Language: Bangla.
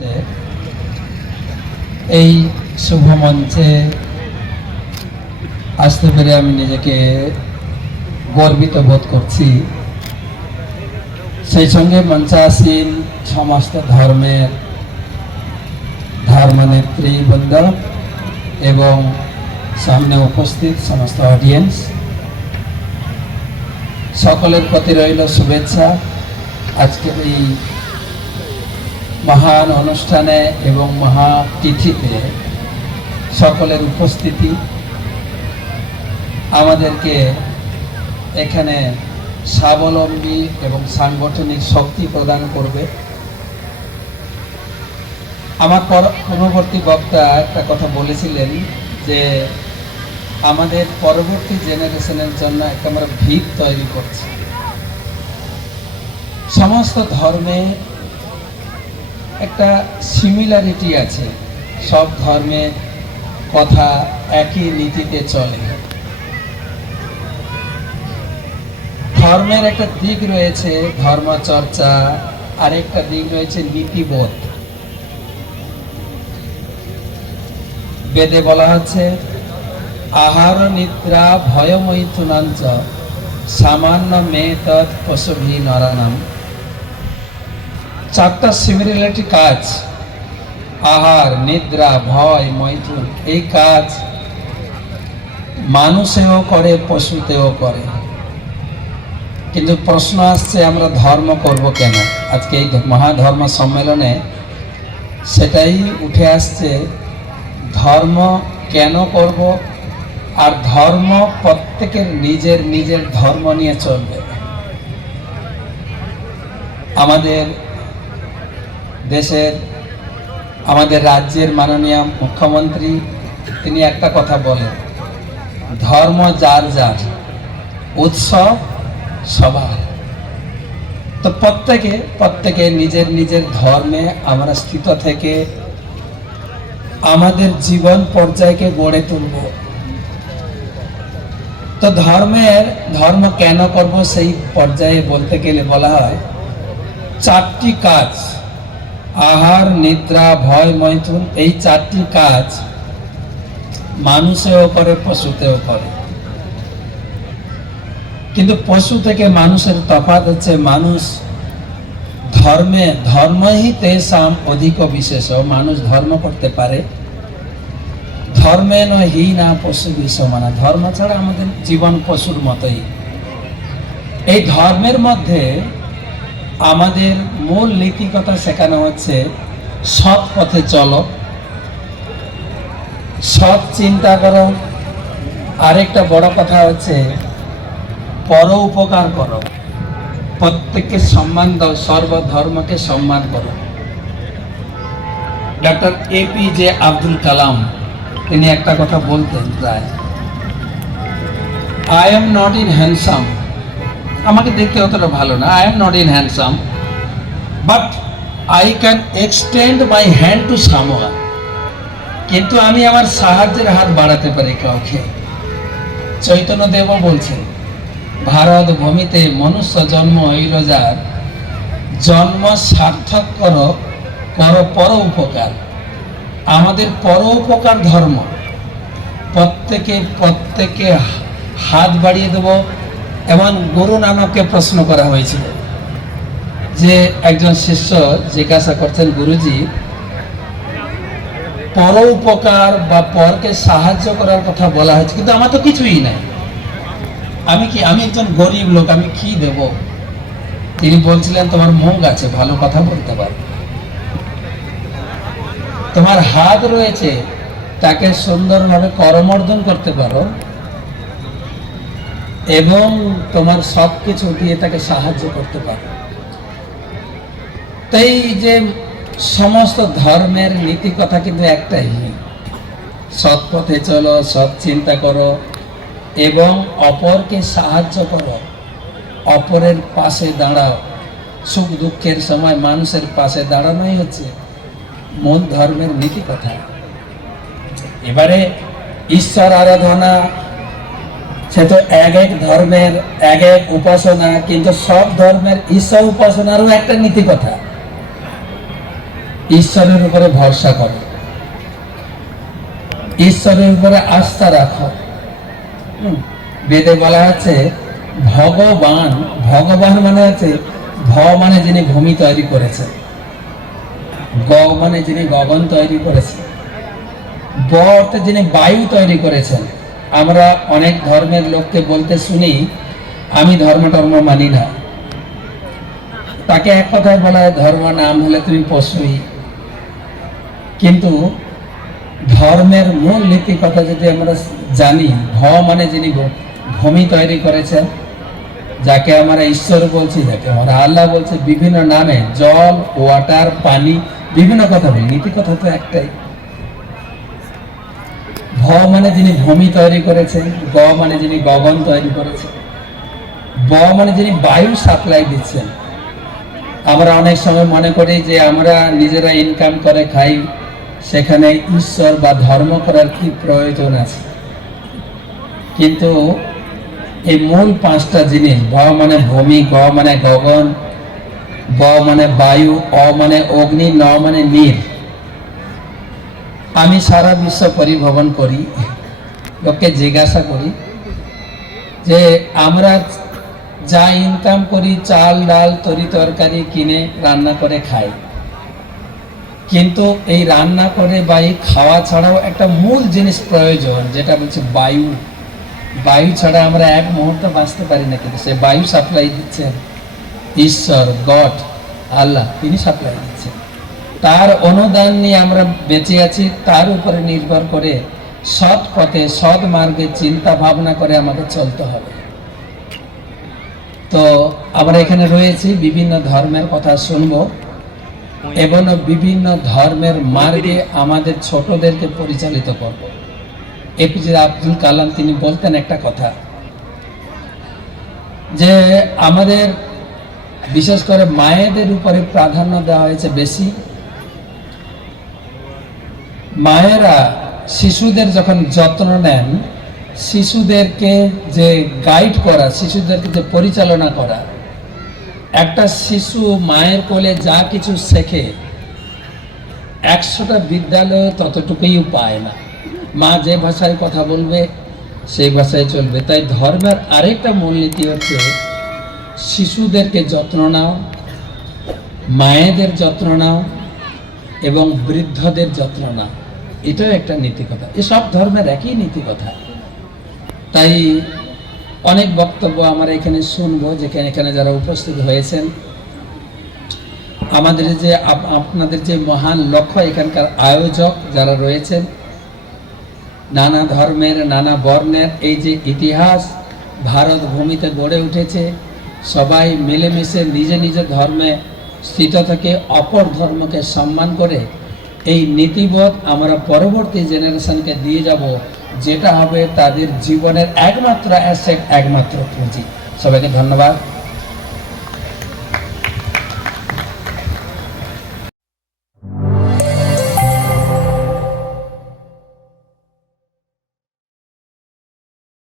যে এই শুভ মঞ্চে আসতে পেরে আমি নিজেকে গর্বিত বোধ করছি। সেই সঙ্গে মঞ্চে আসীন সমস্ত ধর্মের ধর্মনেত্রীবৃন্দ এবং সামনে উপস্থিত সমস্ত অডিয়েন্স, সকলের প্রতি রইল শুভেচ্ছা। আজকের এই মহান অনুষ্ঠানে এবং মহাতিথিতে সকলের উপস্থিতি আমাদেরকে এখানে স্বাবলম্বী এবং সাংগঠনিক শক্তি প্রদান করবে। আমার পূর্ববর্তী বক্তা একটা কথা বলেছিলেন যে আমাদের পরবর্তী জেনারেশনের জন্য একটা আমরা ভিত তৈরি করছি। সমস্ত ধর্মে একটা সিমিলারিটি আছে, সব ধর্মের কথা একই নীতিতে চলে। ধর্মের একটা দিক রয়েছে ধর্মচর্চা, আরেকটা দিক রয়েছে নীতিবোধ। বেদে বলা হচ্ছে আহার নিদ্রা ভয় মৈথুনাঞ্চ সামান্য মেতৎ পশুভি নরানাম। চারটা সিমিলারিটি কাজ, আহার, নিদ্রা, ভয়, মৈথুন, এই কাজ মানুষেও করে, পশুতেও করে। কিন্তু প্রশ্ন আসছে আমরা ধর্ম করব কেন? আজকে এই মহাধর্ম সম্মেলনে সেটাই উঠে আসছে, ধর্ম কেন করব, আর ধর্ম প্রত্যেকের নিজের নিজের ধর্ম নিয়ে চলবে। আমাদের দেশের, আমাদের রাজ্যের মাননীয় মুখ্যমন্ত্রী তিনি একটা কথা বলেন, ধর্ম যার যার, উৎসব সবার। তো প্রত্যেকে নিজের নিজের ধর্মে আমরা স্থিত থেকে আমাদের জীবন পর্যায়কে গড়ে তুলব। তো ধর্ম কেন করব সেই পর্যায়ে বলতে গেলে বলা হয় চারটি কাজ, আহার, নিদ্রা, ভয়, মৈথুন, এই চারটি কাজ মানুষেও করে, পশুতেও করে। কিন্তু পশু থেকে মানুষের তফাৎ হচ্ছে মানুষ ধর্মই তেষাম অধিক বিশেষ। মানুষ ধর্ম করতে পারে, ধর্মে হি না পশু বিষমানা, ধর্ম ছাড়া আমাদের জীবন পশুর মতোই। এই ধর্মের মধ্যে আমাদের মূল নীতি কথা শেখানো হচ্ছে সৎ পথে চলো, সৎ চিন্তা করো, আরেকটা বড় কথা হচ্ছে পর উপকার করো, প্রত্যেককে সম্মান দাও, সর্বধর্মকে সম্মান করো। ডক্টর APJ আব্দুল কালাম তিনি একটা কথা বলতেন প্রায়, I am not in handsome, আমাকে দেখতে অতটা ভালো না, I am not in handsome, but I can extend my hand to someone, কিন্তু আমি আমার সাহায্যের হাত বাড়াতে পারি কাউকে। চৈতন্য দেব বলছেন ভারত ভূমিতে মনুষ্য জন্ম হইল যার, জন্ম সার্থক করো, করো পর উপকার। আমাদের পর উপকার ধর্ম, প্রত্যেকে হাত বাড়িয়ে দেব। এমন গুরু নানককে প্রশ্ন করা হয়েছিল যে একজন শিষ্য জিজ্ঞাসা করছেন, গুরুজি পর উপকার বা পরকে সাহায্য করার কথা বলা হয়েছে, কিন্তু আমার তো কিছুই নাই, আমি একজন গরিব লোক, আমি কি দেব? তিনি বলছিলেন তোমার মুখ আছে, ভালো কথা বলতে পারো, তোমার হাত রয়েছে, তাকে সুন্দরভাবে করমর্দন করতে পারো এবং তোমার সবকিছু দিয়ে তাকে সাহায্য করতে পারো। তাই যে সমস্ত ধর্মের নীতি কথা কিন্তু একটাই, সৎ পথে চলো, সৎ চিন্তা করো এবং অপরকে সাহায্য করো, অপরের পাশে দাঁড়াও। সুখ দুঃখের সময় মানুষের পাশে দাঁড়ানোই হচ্ছে মূল ধর্মের নীতি কথা। এবারে ঈশ্বর আরাধনা, সে তো এক এক ধর্মের এক এক উপাসনা, কিন্তু সব ধর্মের ঈশ্বর উপাসনারও একটা নীতি কথা। ঈশ্বরের উপরে ভরসা করো, ঈশ্বরের উপরে আস্থা রাখো। বেদে বলা আছে ভগবান, ভগবান মানে আছে ভ মানে যিনি ভূমি তৈরি করেছেন, গ মানে যিনি গগন তৈরি করেছেন, ব অর্থে যিনি বায়ু তৈরি করেছেন। আমরা অনেক ধর্মের লোককে বলতে শুনি আমি ধর্ম টর্ম মানি না, তাকে এক কথায় বলা হয় ধর্ম নাম হলে তুমি পশুই। কিন্তু ধর্মের মূল নীতি কথা যদি আমরা জানি, ভ মানে যিনি ভূমি তৈরি করেছেন, যাকে আমরা ঈশ্বর বলছি, যাকে আমরা আল্লাহ বলছি, বিভিন্ন নামে জল, ওয়াটার, পানি, বিভিন্ন কথা বলি, নীতি কথা তো একটাই। ভ মানে যিনি ভূমি তৈরি করেছেন, গ মানে যিনি গগন তৈরি করেছেন, ব মানে যিনি বায়ু সাপ্লাই দিচ্ছেন। আমরা অনেক সময় মনে করি যে আমরা নিজেরা ইনকাম করে খাই, সেখানে ঈশ্বর বা ধর্ম করার কি প্রয়োজন আছে? কিন্তু এই মূল পাঁচটা জিনিস, ভ মানে ভূমি, গ মানে গগন, ব মানে বায়ু, অ মানে অগ্নি, ন মানে নীর। আমি সারা বিশ্ব পরিভ্রমণ করি, লোককে জিজ্ঞাসা করি যে আমরা যা ইনকাম করি, চাল ডাল তরি তরকারি কিনে রান্না করে খাই, কিন্তু এই রান্না করে বা এই খাওয়া ছাড়াও একটা মূল জিনিস প্রয়োজন, যেটা বলছে বায়ু। বায়ু ছাড়া আমরা এক মুহূর্ত বাঁচতে পারি না, কিন্তু সে বায়ু সাপ্লাই দিচ্ছেন ঈশ্বর, গড, আল্লাহ, তিনি সাপ্লাই দিচ্ছেন। তার অনুদান নিয়ে আমরা বেঁচে আছি, তার উপরে নির্ভর করে সৎ পথে সৎ মার্গে চিন্তা ভাবনা করে আমাকে চলতে হবে। তো আমরা এখানে রয়েছি, বিভিন্ন ধর্মের কথা শুনবো এবং বিভিন্ন ধর্মের মার্গে আমাদের ছোটদেরকে পরিচালিত করব। এপিজে আব্দুল কালাম তিনি বলতেন একটা কথা, যে আমাদের বিশেষ করে মায়েদের উপরে প্রাধান্য দেওয়া হয়েছে বেশি। মায়েরা শিশুদের যখন যত্ন নেন, শিশুদেরকে যে গাইড করা, শিশুদেরকে যে পরিচালনা করা, একটা শিশু মায়ের কোলে যা কিছু শেখে 100টা বিদ্যালয়ে ততটুকুই পায় না। মা যে ভাষায় কথা বলবে সেই ভাষায় চলবে। তাই ধর্মের আরেকটা মূলনীতি হচ্ছে শিশুদেরকে যত্ন নাও, মায়েদের যত্ন নাও এবং বৃদ্ধদের যত্ন নাও। এটাও একটা নীতিকথা, এসব ধর্মের একই নীতিকথা। তাই অনেক বক্তব্য আমরা এখানে শুনবো, যেখানে এখানে যারা উপস্থিত হয়েছেন, আমাদের যে আপনাদের যে মহান লক্ষ্য, এখানকার আয়োজক যারা রয়েছেন, নানা ধর্মের নানা বর্ণের এই যে ইতিহাস ভারত ভূমিতে গড়ে উঠেছে, সবাই মিলেমিশে নিজ নিজ ধর্মে স্থিত থেকে অপর ধর্মকে সম্মান করে এই নীতিবোধ আমরা পরবর্তী জেনারেশনকে দিয়ে যাব, যেটা হবে তাদের জীবনের একমাত্র অ্যাসেট, একমাত্র পুঁজি। সবাইকে ধন্যবাদ।